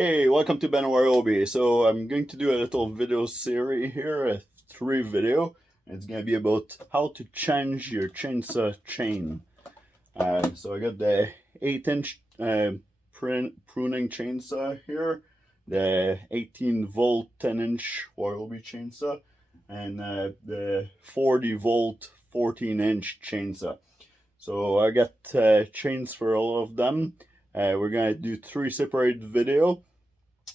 Hey, welcome to Ben Ryobi. So I'm going to do a little video series here, a 3 video. It's going to be about how to change your chainsaw chain. So I got the 8-inch pruning chainsaw here, the 18-volt 10-inch Ryobi chainsaw, and the 40-volt 14-inch chainsaw. So I got chains for all of them. We're going to do 3 separate videos,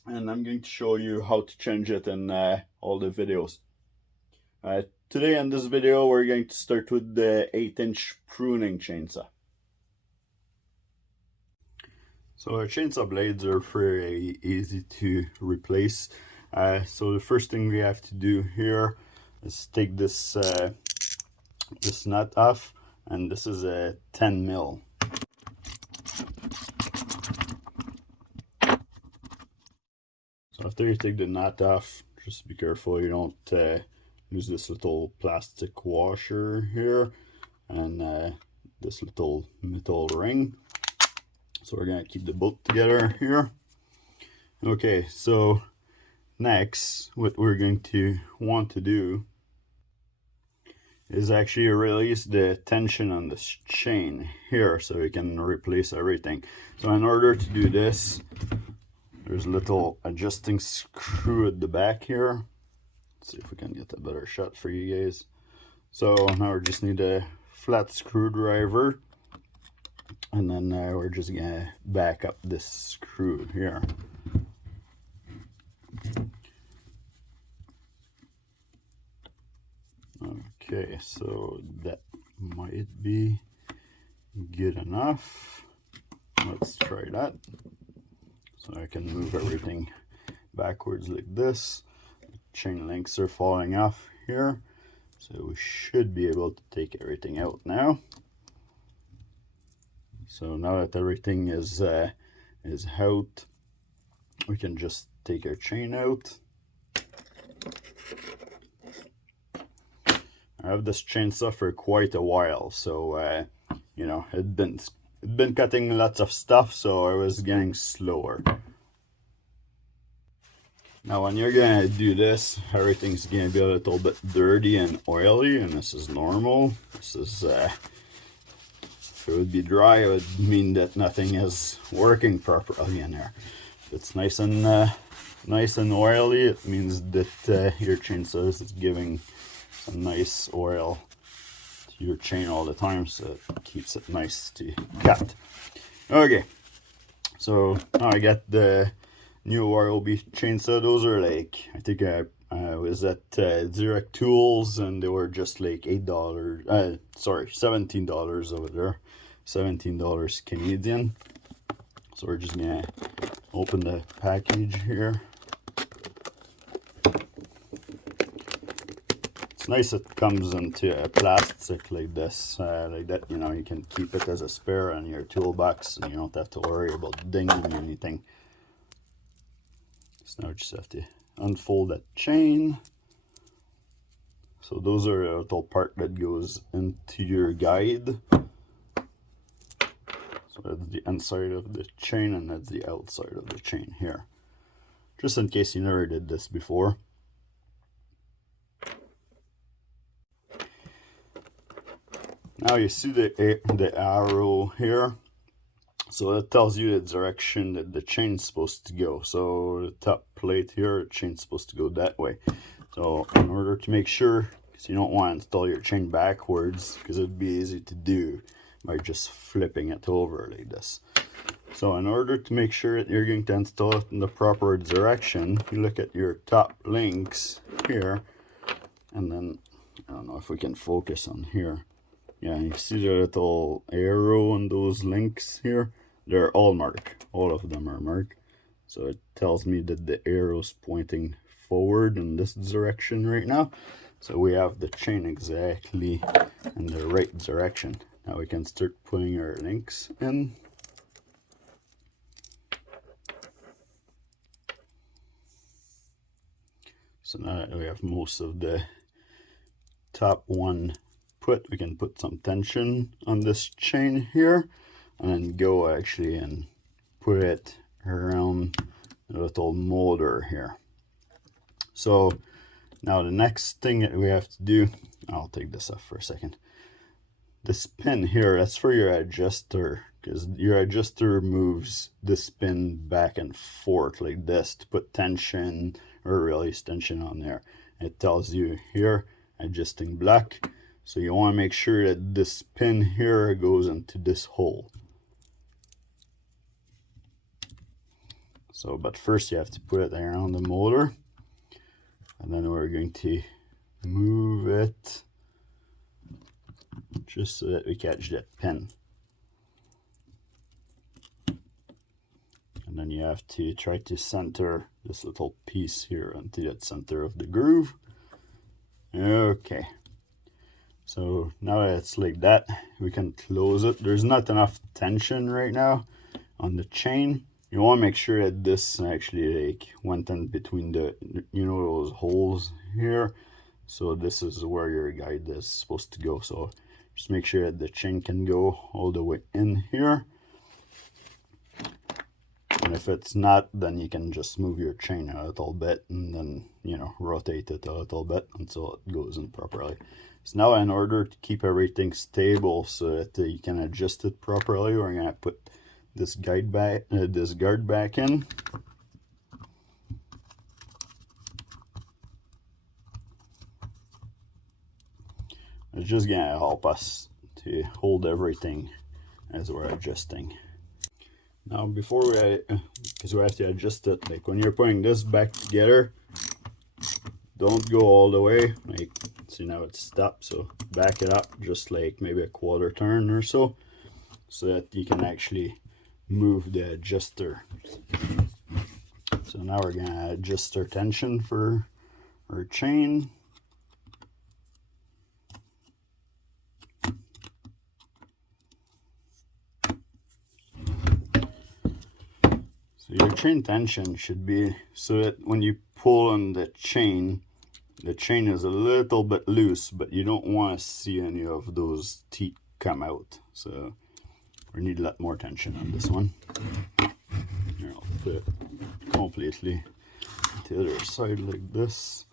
and I'm going to show you how to change it in all the videos. Today in this video we're going to start with the 8-inch pruning chainsaw. So our chainsaw blades are very easy to replace. So the first thing we have to do here is take this this nut off, and this is a 10 mil. So after you take the nut off, just be careful you don't use this little plastic washer here and this little metal ring. So we're gonna keep the bolt together here. Okay, so next what we're going to want to do is actually release the tension on this chain here so we can replace everything. So in order to do this, there's a little adjusting screw at the back here. Let's see if we can get a better shot for you guys. So now we just need a flat screwdriver, and then we're just gonna back up this screw here. Okay, so that might be good enough. Let's try that. So I can move everything backwards like this. The chain links are falling off here, so we should be able to take everything out now. So now that everything is out, we can just take our chain out. I have this chainsaw for quite a while, so you know, it'd been cutting lots of stuff, so I was getting slower. Now when you're gonna do this, everything's gonna be a little bit dirty and oily, and this is normal. This is if it would be dry, it would mean that nothing is working properly in there. If it's nice and oily, it means that your chainsaw is giving some nice oil to your chain all the time, so it keeps it nice to cut. Okay, so now I got the new Ryobi chainsaw. Those are like, I think I was at Direct Tools, and they were just like $8, sorry, $17 over there, $17 Canadian. So we're just gonna open the package here. It's nice it comes into a plastic like this, like that, you know, you can keep it as a spare in your toolbox and you don't have to worry about dinging anything. So now we just have to unfold that chain. So those are a little part that goes into your guide. So that's the inside of the chain, and that's the outside of the chain here. Just in case you never did this before. Now you see the arrow here, so that tells you the direction that the chain's supposed to go. So the top plate here, the chain's supposed to go that way. So in order to make sure, because you don't want to install your chain backwards, because it'd be easy to do by just flipping it over like this. So in order to make sure that you're going to install it in the proper direction, you look at your top links here, and then I don't know if we can focus on here. Yeah, you see the little arrow on those links here? They're all marked. All of them are marked. So it tells me that the arrow's pointing forward in this direction right now. So we have the chain exactly in the right direction. Now we can start putting our links in. So now that we have most of the top one put, we can put some tension on this chain here, and then go actually and put it around the little motor here. So now the next thing that we have to do, I'll take this off for a second. This pin here, that's for your adjuster, because your adjuster moves this pin back and forth like this to put tension or release tension on there. It tells you here, adjusting black. So you want to make sure that this pin here goes into this hole. So, but first you have to put it around the motor, and then we're going to move it just so that we catch that pin. And then you have to try to center this little piece here into that center of the groove. Okay. So now that it's like that, we can close it. There's not enough tension right now on the chain. You want to make sure that this actually like went in between the, you know, those holes here. So this is where your guide is supposed to go. So just make sure that the chain can go all the way in here. And if it's not, then you can just move your chain a little bit and then, you know, rotate it a little bit until it goes in properly. So now in order to keep everything stable so that you can adjust it properly, we're going to put this guard back in. It's just going to help us to hold everything as we're adjusting. Now before because we have to adjust it, like when you're putting this back together, don't go all the way, like see now it's stopped, so back it up just like maybe a quarter turn or so that you can actually move the adjuster. So now we're going to adjust our tension for our chain. So your chain tension should be so that when you pull on the chain is a little bit loose, but you don't want to see any of those teeth come out. So we need a lot more tension on this one. Here, I'll put it completely to the other side like this,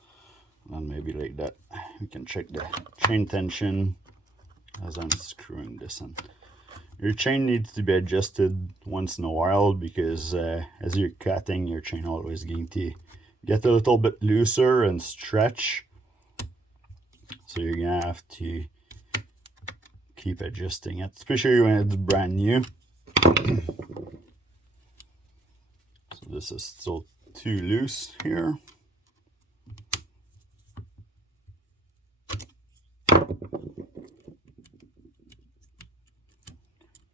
and maybe like that. We can check the chain tension as I'm screwing this in. Your chain needs to be adjusted once in a while because as you're cutting, your chain always going to get a little bit looser and stretch. So you're gonna have to keep adjusting it, especially when it's brand new. So this is still too loose here.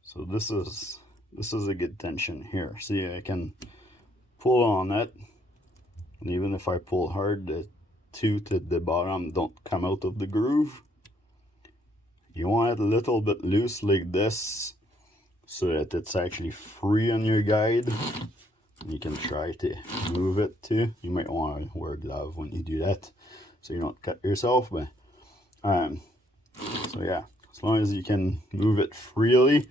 So this is a good tension here. See, I can pull on it, and even if I pull hard, the tooth at the bottom don't come out of the groove. You want it a little bit loose like this so that it's actually free on your guide. You can try to move it too. You might want to wear a glove when you do that so you don't cut yourself, but so yeah, as long as you can move it freely.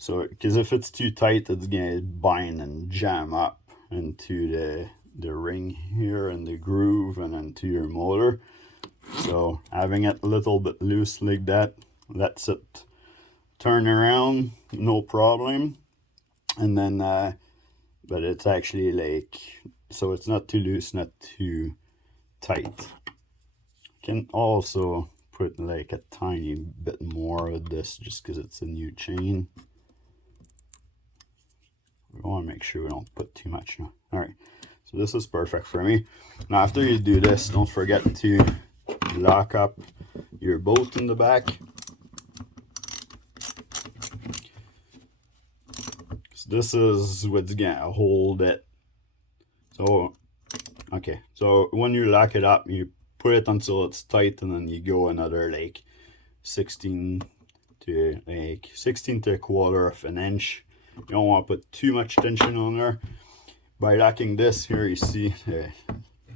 So because if it's too tight, it's gonna bind and jam up into the ring here and the groove and into your motor. So having it a little bit loose like that lets it turn around no problem. And then but it's actually like, so it's not too loose, not too tight. Can also put like a tiny bit more of this just because it's a new chain. We want to make sure we don't put too much now. All right, so this is perfect for me. Now after you do this, don't forget to lock up your bolt in the back. So this is what's gonna hold it. So okay, so when you lock it up, you put it until it's tight, and then you go another like 16 to a quarter of an inch. You don't want to put too much tension on there. By locking this here, you see the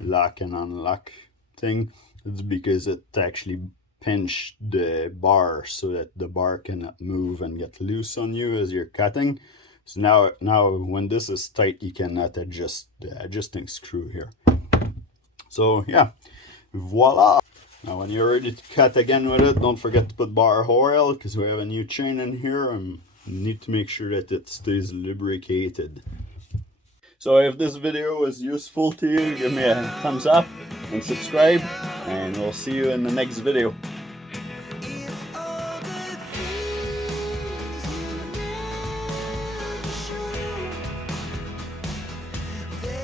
lock and unlock thing. It's because it actually pinched the bar so that the bar cannot move and get loose on you as you're cutting. So now when this is tight, you cannot adjust the adjusting screw here. So yeah, voila. Now when you're ready to cut again with it, don't forget to put bar oil, because we have a new chain in here and need to make sure that it stays lubricated. So if this video was useful to you, give me a thumbs up and subscribe, and we'll see you in the next video.